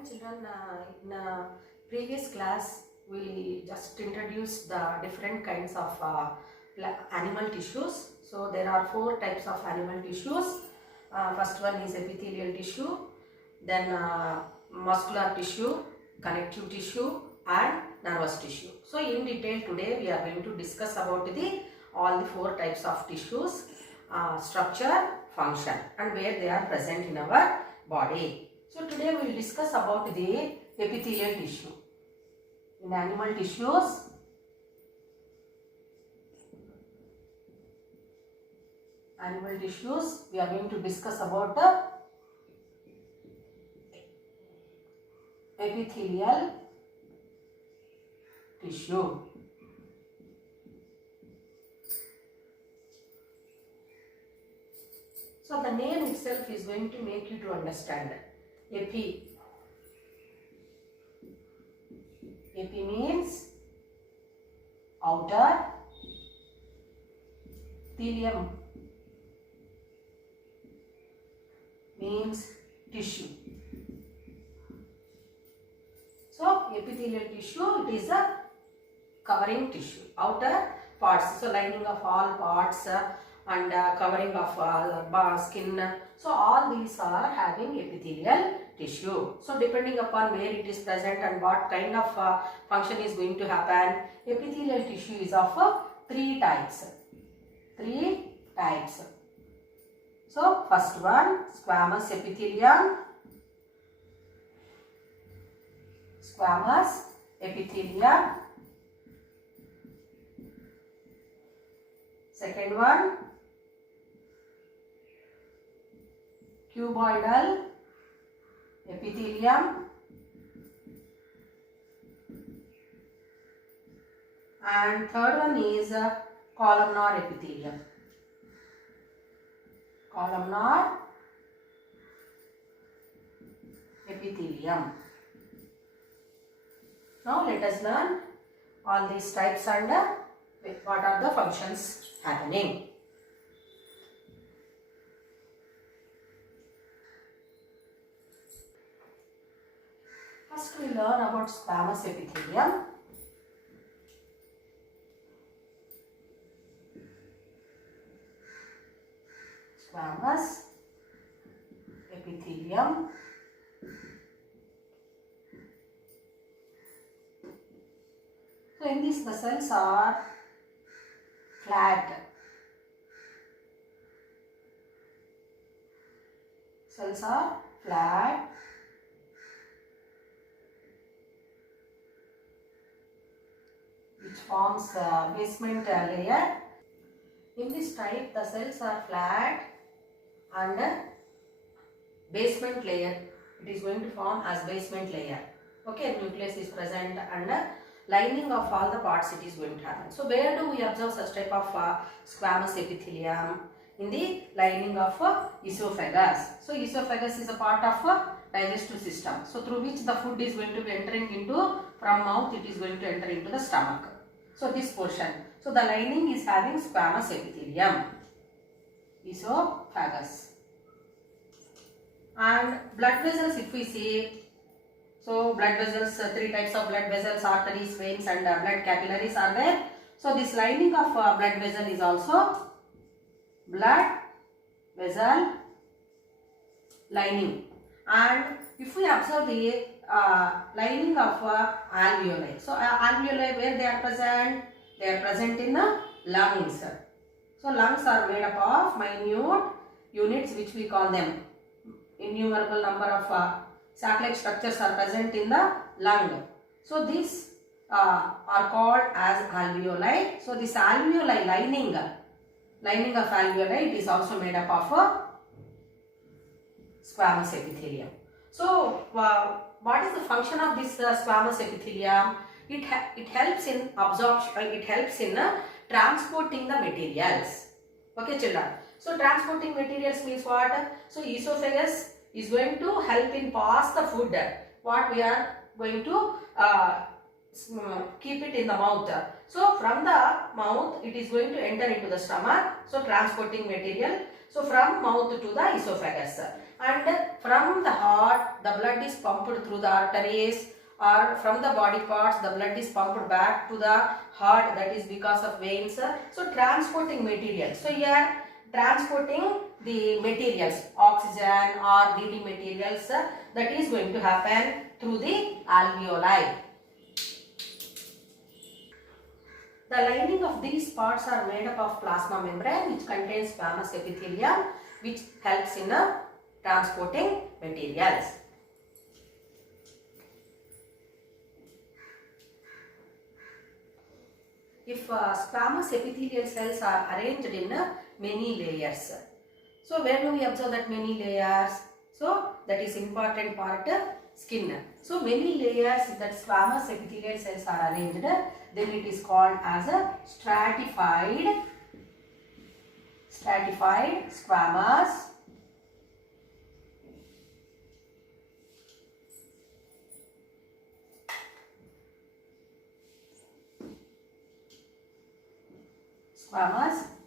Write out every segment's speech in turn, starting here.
morning, children. In previous class, we just introduced the different kinds of animal tissues. So there are 4 types of animal tissues. First one is epithelial tissue, then muscular tissue, connective tissue, and nervous tissue. So in detail today we are going to discuss about all the 4 types of tissues, structure, function, and where they are present in our body. So today we will discuss about the epithelial tissue. In animal tissues, we are going to discuss about the epithelial tissue. So the name itself is going to make you to understand. Epi means outer, thelium means tissue. So epithelial tissue, it is a covering tissue, outer parts, so lining of all parts and covering of skin. So all these are having epithelial tissue. So depending upon where it is present and what kind of function is going to happen, epithelial tissue is of 3 types. So first one, squamous epithelium. Second one, cuboidal epithelium, and third one is columnar epithelium. Now let us learn all these types and what are the functions happening. First we learn about squamous epithelium. Squamous epithelium. So in this the cells are flat. Which forms a basement layer. In this type the cells are flat and basement layer. It is going to form as basement layer. Okay, nucleus is present and lining of all the parts it is going to happen. So where do we observe such type of squamous epithelium? In the lining of esophagus. So esophagus is a part of digestive system. So through which the food is going to be entering into, from mouth it is going to enter into the stomach. So this portion. So the lining is having squamous epithelium. Esophagus. And blood vessels if we see, so blood vessels, 3 types of blood vessels, arteries, veins and blood capillaries are there. So this lining of blood vessel is also blood vessel lining. And if we observe the lining of alveoli, so alveoli where they are present? They are present in the lungs. So lungs are made up of minute units which we call them. Innumerable number of satellite structures are present in the lung. So these are called as alveoli. So this alveoli lining of alveoli, it is also made up of squamous epithelium. So what is the function of this squamous epithelium? It helps in absorption, it helps in transporting the materials. Okay children. So transporting materials means what? So esophagus is going to help in pass the food. What we are going to keep it in the mouth. So from the mouth it is going to enter into the stomach. So transporting material. So from mouth to the esophagus. and from the heart the blood is pumped through the arteries, or from the body parts the blood is pumped back to the heart, that is because of veins. So transporting materials. So here transporting the materials, oxygen or breathing materials, that is going to happen through the alveoli. The lining of these parts are made up of plasma membrane which contains squamous epithelium, which helps in transporting materials. If squamous epithelial cells are arranged in many layers. So where do we observe that many layers? So that is important part, skin. So many layers that squamous epithelial cells are arranged, then it is called as a stratified squamous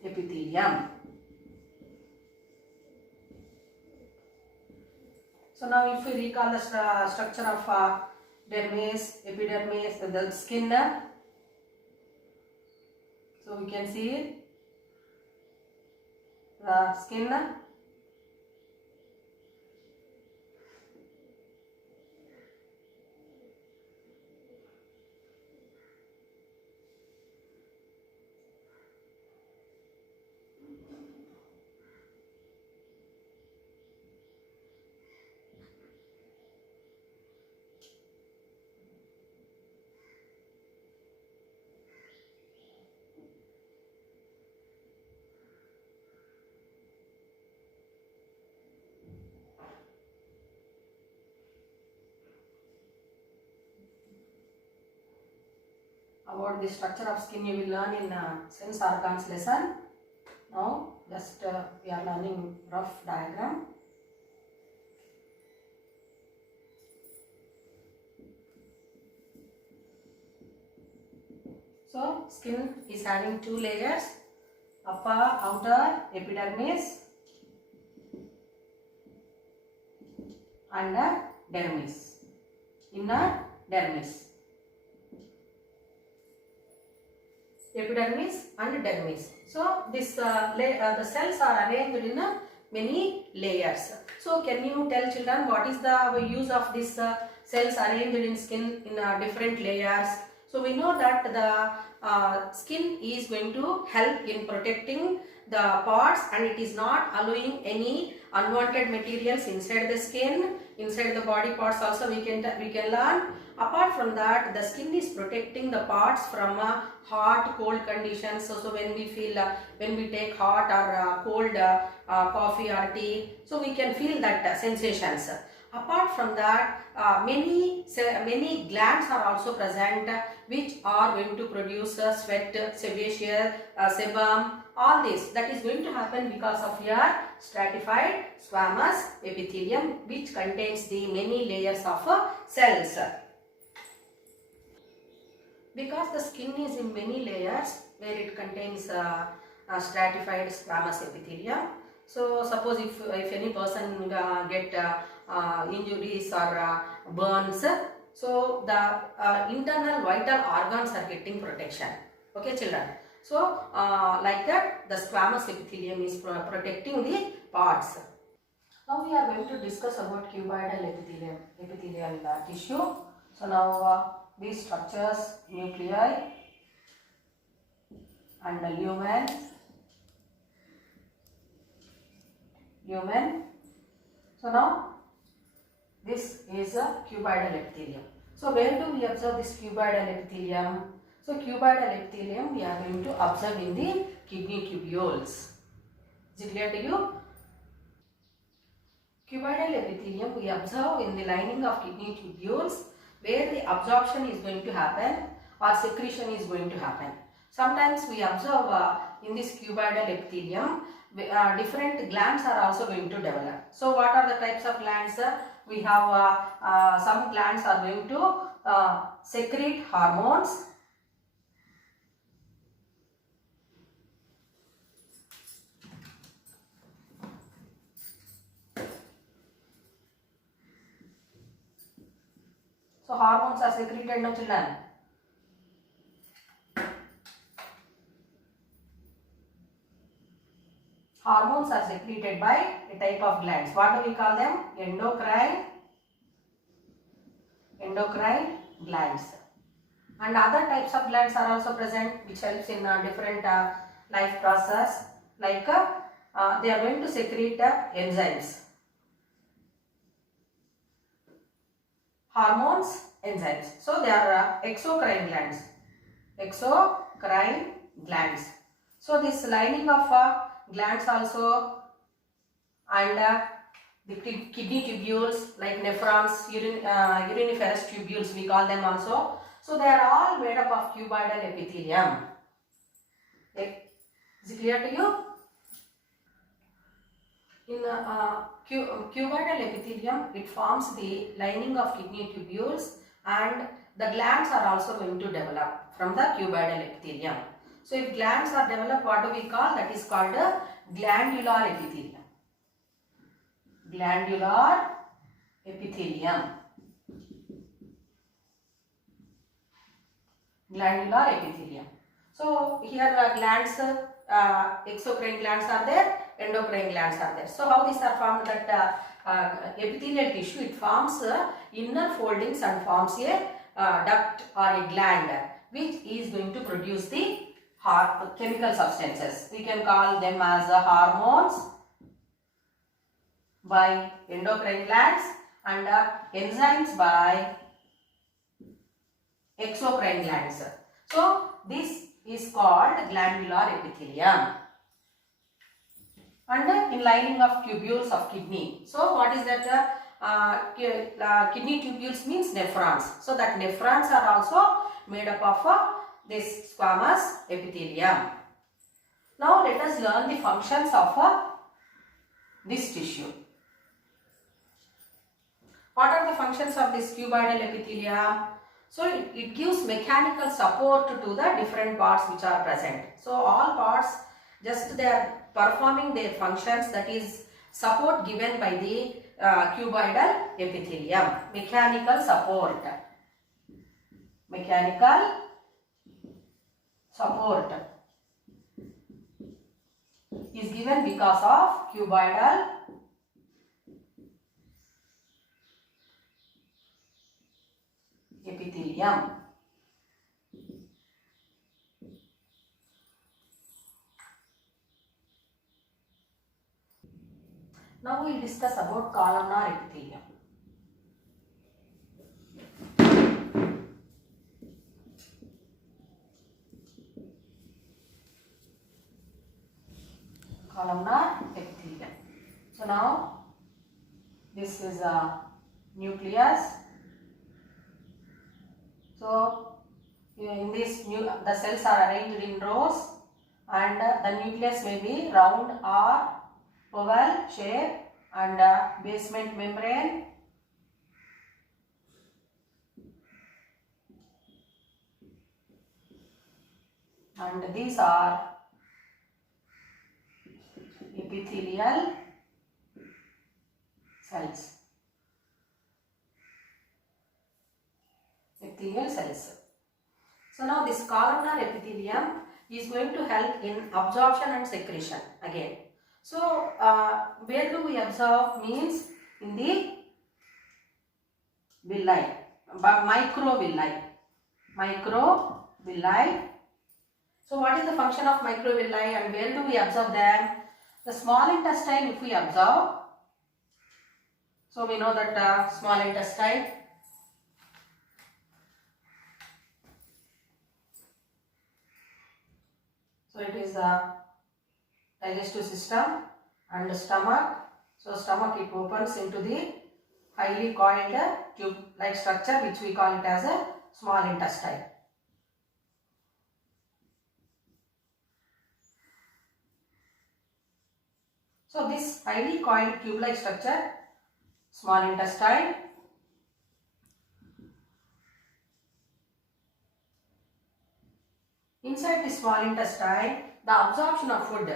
epithelium. So now if we recall the structure of dermis, epidermis, the skin, so we can see the skin, about the structure of skin you will learn in sense organs lesson. Now just we are learning rough diagram. So skin is having two layers, upper outer epidermis and dermis, inner dermis. Epidermis and dermis. So this the cells are arranged in many layers. So can you tell children what is the use of this cells arranged in skin in different layers? So we know that the skin is going to help in protecting the parts, and it is not allowing any unwanted materials inside the skin, inside the body parts also we can learn. Apart from that, the skin is protecting the parts from hot, cold conditions. So when we feel, when we take hot or cold coffee or tea, so we can feel that sensations. Apart from that, many glands are also present which are going to produce sweat, sebaceous, sebum, all this. That is going to happen because of your stratified squamous epithelium which contains the many layers of cells. Because the skin is in many layers where it contains stratified squamous epithelium. So suppose if any person get injuries or burns, so the internal vital organs are getting protection. Okay children. So like that the squamous epithelium is protecting the parts. Now we are going to discuss about cuboidal epithelial tissue. So now these structures, nuclei and the lumen. So now this is a cuboidal epithelium. So where do we observe this cuboidal epithelium? So cuboidal epithelium we are going to observe in the kidney tubules. Is it clear to you? Cuboidal epithelium we observe in the lining of kidney tubules where the absorption is going to happen or secretion is going to happen. Sometimes we observe in this cuboidal epithelium different glands are also going to develop. So what are the types of glands? We have some glands are going to secrete hormones. So hormones are secreted, no children. Hormones are secreted by a type of glands. What do we call them? Endocrine glands. And other types of glands are also present, which helps in different life process. Like they are going to secrete enzymes. Hormones, enzymes. So they are exocrine glands. Exocrine glands. So this lining of glands also, and the kidney tubules like nephrons, uriniferous tubules we call them also. So they are all made up of cuboidal epithelium. Is it clear to you? In cuboidal epithelium, it forms the lining of kidney tubules, and the glands are also going to develop from the cuboidal epithelium. So if glands are developed, what do we call? That is called a glandular epithelium. Glandular epithelium. Glandular epithelium. So here glands, exocrine glands are there, endocrine glands are there. So how these are formed? That epithelial tissue, it forms inner foldings and forms a duct or a gland, which is going to produce the chemical substances. We can call them as hormones by endocrine glands and enzymes by exocrine glands. So this is called glandular epithelium. And in lining of tubules of kidney. So what is that? Kidney tubules means nephrons. So that nephrons are also made up of this squamous epithelium. Now let us learn the functions of this tissue. What are the functions of this cuboidal epithelium? So it gives mechanical support to the different parts which are present. So all parts, just they are performing their functions, that is support given by the cuboidal epithelium. Mechanical support. Mechanical support is given because of cuboidal epithelium. Now we will discuss about columnar epithelium. Columnar epithelium. So now this is a nucleus. So in this the cells are arranged in rows, and the nucleus may be round or oval shape, and basement membrane, and these are epithelial cells. Epithelial cells. So now this columnar epithelium is going to help in absorption and secretion again. So where do we absorb? Means in the villi, microvilli. Microvilli. So what is the function of microvilli and where do we absorb them? The small intestine, if we absorb, so we know that small intestine, so it is a digestive system and the stomach. So stomach, it opens into the highly coiled tube like structure, which we call it as a small intestine. So this highly coiled tube like structure, small intestine, inside the small intestine, the absorption of food,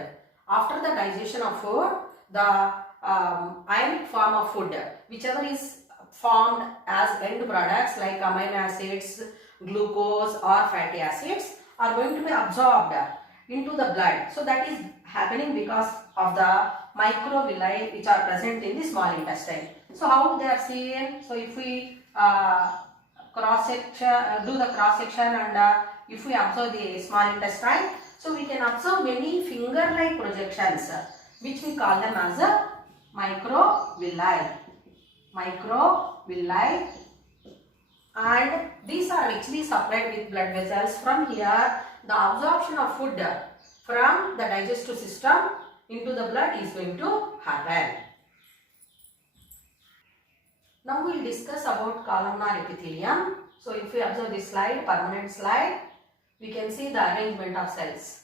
after the digestion of food, the ionic form of food, whichever is formed as end products like amino acids, glucose or fatty acids are going to be absorbed into the blood. So that is happening because of the microvilli which are present in the small intestine. So how they are seen? So if we cross section, do the cross section, and if we observe the small intestine, so we can observe many finger-like projections, which we call them as a microvilli. Microvilli, and these are actually supplied with blood vessels. From here, the absorption of food from the digestive system into the blood is going to happen. Now we will discuss about columnar epithelium. So if we observe this slide, permanent slide, we can see the arrangement of cells.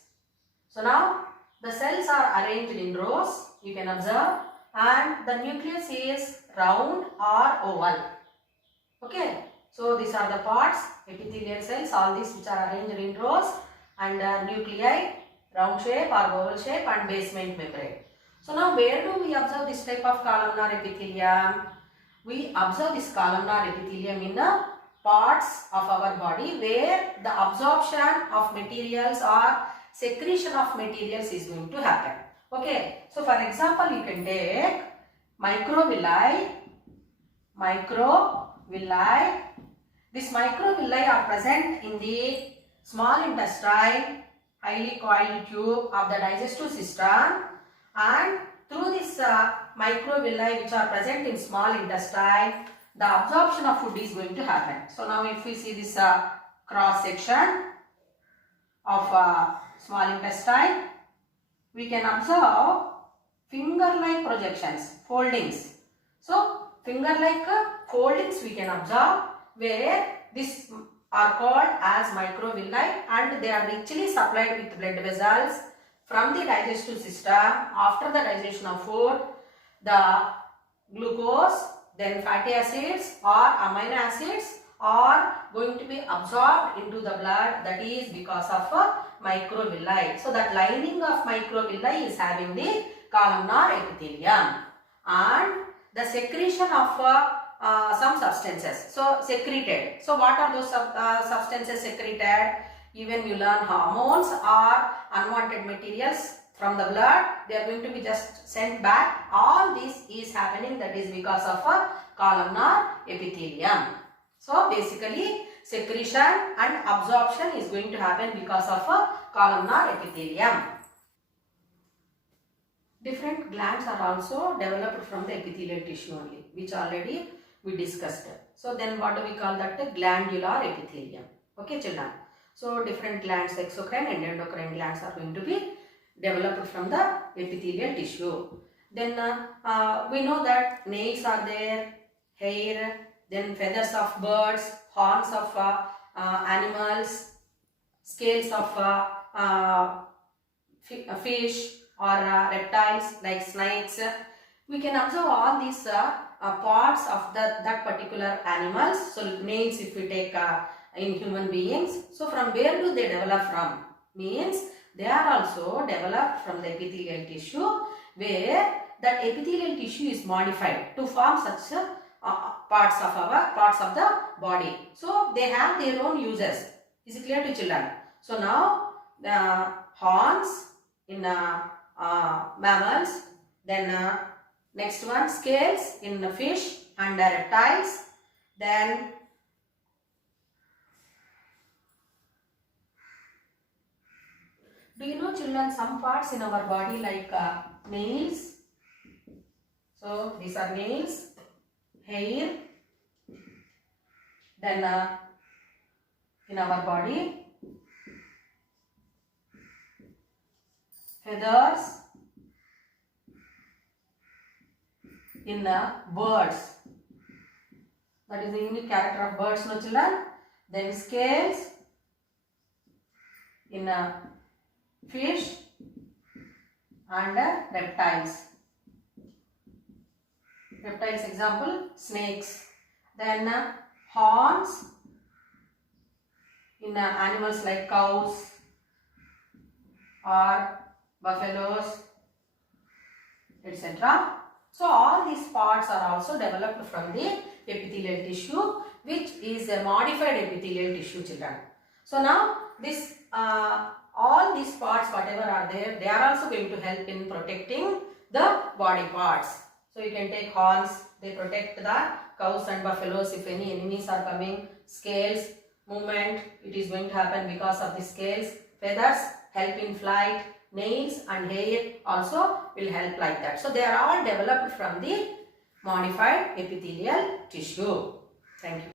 So now the cells are arranged in rows, you can observe, and the nucleus is round or oval. Okay, so these are the parts, epithelial cells, all these which are arranged in rows, and nuclei, round shape or oval shape, and basement membrane. So now where do we observe this type of columnar epithelium? We observe this columnar epithelium in the parts of our body where the absorption of materials or secretion of materials is going to happen. Okay, so for example, you can take microvilli. These microvilli are present in the small intestine, highly coiled tube of the digestive system, and through this microvilli which are present in small intestine, the absorption of food is going to happen. So now if we see this cross section of small intestine, we can observe finger-like projections, foldings. So finger-like foldings we can observe, where these are called as microvilli, and they are richly supplied with blood vessels from the digestive system. After the digestion of food, the glucose, then fatty acids or amino acids are going to be absorbed into the blood. That is because of microvilli. So that lining of microvilli is having the columnar epithelium, and the secretion of some substances. So secreted. So what are those substances secreted? Even you learn hormones or unwanted materials from the blood, they are going to be just sent back. All this is happening, that is because of a columnar epithelium. So basically secretion and absorption is going to happen because of a columnar epithelium. Different glands are also developed from the epithelial tissue only, which already we discussed. So then what do we call that? The glandular epithelium. Okay children. So different glands, exocrine and endocrine glands, are going to be developed from the epithelial tissue. Then we know that nails are there, hair, then feathers of birds, horns of animals, scales of fish or reptiles like snakes. We can observe all these parts of that particular animals. So nails, if we take in human beings, so from where do they develop from? Means they are also developed from the epithelial tissue, where that epithelial tissue is modified to form such parts of the body. So they have their own uses. Is it clear to children? So now the horns in mammals, then next one scales in the fish and reptiles, then do you know children, some parts in our body like nails, so these are nails, hair, then in our body feathers, in birds, that is the unique character of birds, no children. Then scales in fish and reptiles. Reptiles example snakes. Then horns in animals like cows or buffaloes, etc. So all these parts are also developed from the epithelial tissue, which is a modified epithelial tissue, children. So now this all these parts whatever are there, they are also going to help in protecting the body parts. So you can take horns, they protect the cows and buffaloes if any enemies are coming. Scales, movement, it is going to happen because of the scales. Feathers help in flight. Nails and hair also will help like that. So they are all developed from the modified epithelial tissue. Thank you.